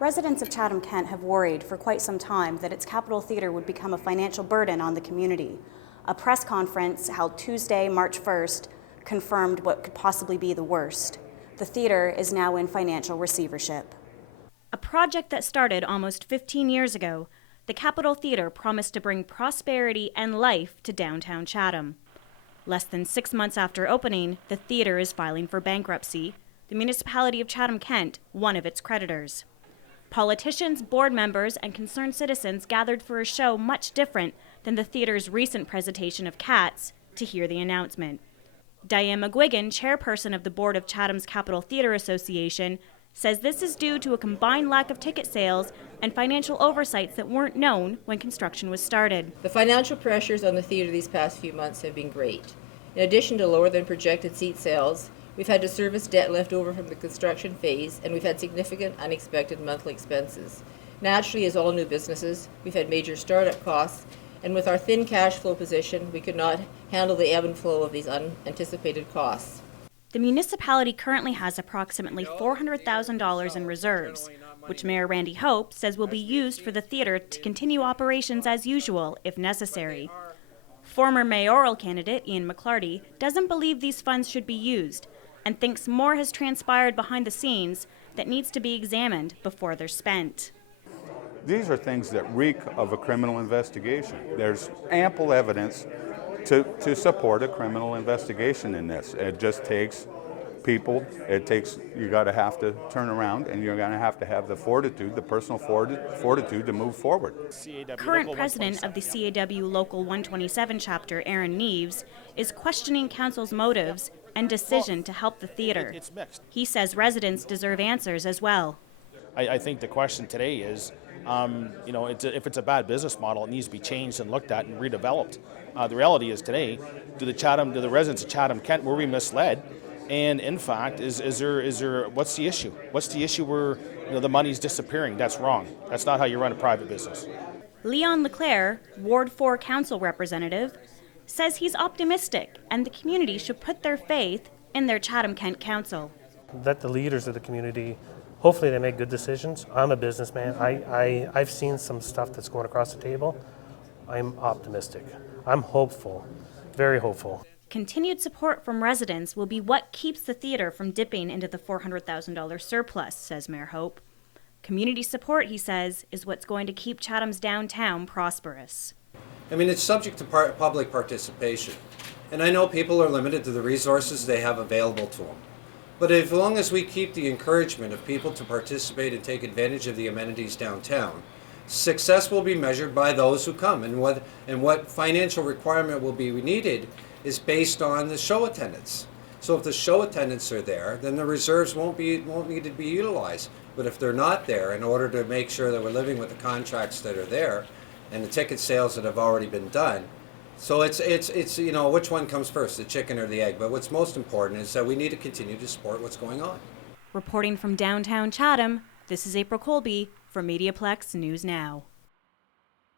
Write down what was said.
Residents of Chatham-Kent have worried for quite some time that its Capitol Theatre would become a financial burden on the community. A press conference held Tuesday, March 1st, confirmed what could possibly be the worst. The theatre is now in financial receivership. A project that started almost 15 years ago, the Capitol Theatre promised to bring prosperity and life to downtown Chatham. Less than 6 months after opening, the theatre is filing for bankruptcy, the municipality of Chatham-Kent, one of its creditors. Politicians, board members, and concerned citizens gathered for a show much different than the theatre's recent presentation of Cats to hear the announcement. Diane McGuigan, chairperson of the board of Chatham's Capitol Theatre Association, says this is due to a combined lack of ticket sales and financial oversights that weren't known when construction was started. The financial pressures on the theatre these past few months have been great. In addition to lower than projected seat sales, we've had to service debt left over from the construction phase, and we've had significant unexpected monthly expenses. Naturally, as all new businesses, we've had major startup costs, and with our thin cash flow position, we could not handle the ebb and flow of these unanticipated costs. The municipality currently has approximately $400,000 in reserves, which Mayor Randy Hope says will be used for the theatre to continue operations as usual if necessary. Former mayoral candidate Ian McClarty doesn't believe these funds should be used and thinks more has transpired behind the scenes that needs to be examined before they're spent. These are things that reek of a criminal investigation. There's ample evidence to support a criminal investigation in this. It just takes people, you gotta have to turn around, and you're gonna have to have the fortitude, the personal fortitude to move forward. Current president of the CAW Local 127 chapter, Aaron Neves, is questioning council's motives and decision to help the theatre. He says residents deserve answers as well. I think the question today is, if it's a bad business model, it needs to be changed and looked at and redeveloped. The reality is today, do the residents of Chatham-Kent, were we misled? And in fact, what's the issue? What's the issue where the money's disappearing? That's wrong. That's not how you run a private business. Leon Leclerc, Ward 4 council representative, says he's optimistic and the community should put their faith in their Chatham-Kent council. Let the leaders of the community, hopefully they make good decisions. I'm a businessman. I've seen some stuff that's going across the table. I'm optimistic. I'm hopeful, very hopeful. Continued support from residents will be what keeps the theatre from dipping into the $400,000 surplus, says Mayor Hope. Community support, he says, is what's going to keep Chatham's downtown prosperous. I mean, it's subject to public participation. And I know people are limited to the resources they have available to them. But as long as we keep the encouragement of people to participate and take advantage of the amenities downtown, success will be measured by those who come. And what financial requirement will be needed is based on the show attendance. So if the show attendants are there, then the reserves won't need to be utilized. But if they're not there, in order to make sure that we're living with the contracts that are there and the ticket sales that have already been done, so it's which one comes first, the chicken or the egg? But what's most important is that we need to continue to support what's going on. Reporting from downtown Chatham, this is April Colby for Mediaplex News Now.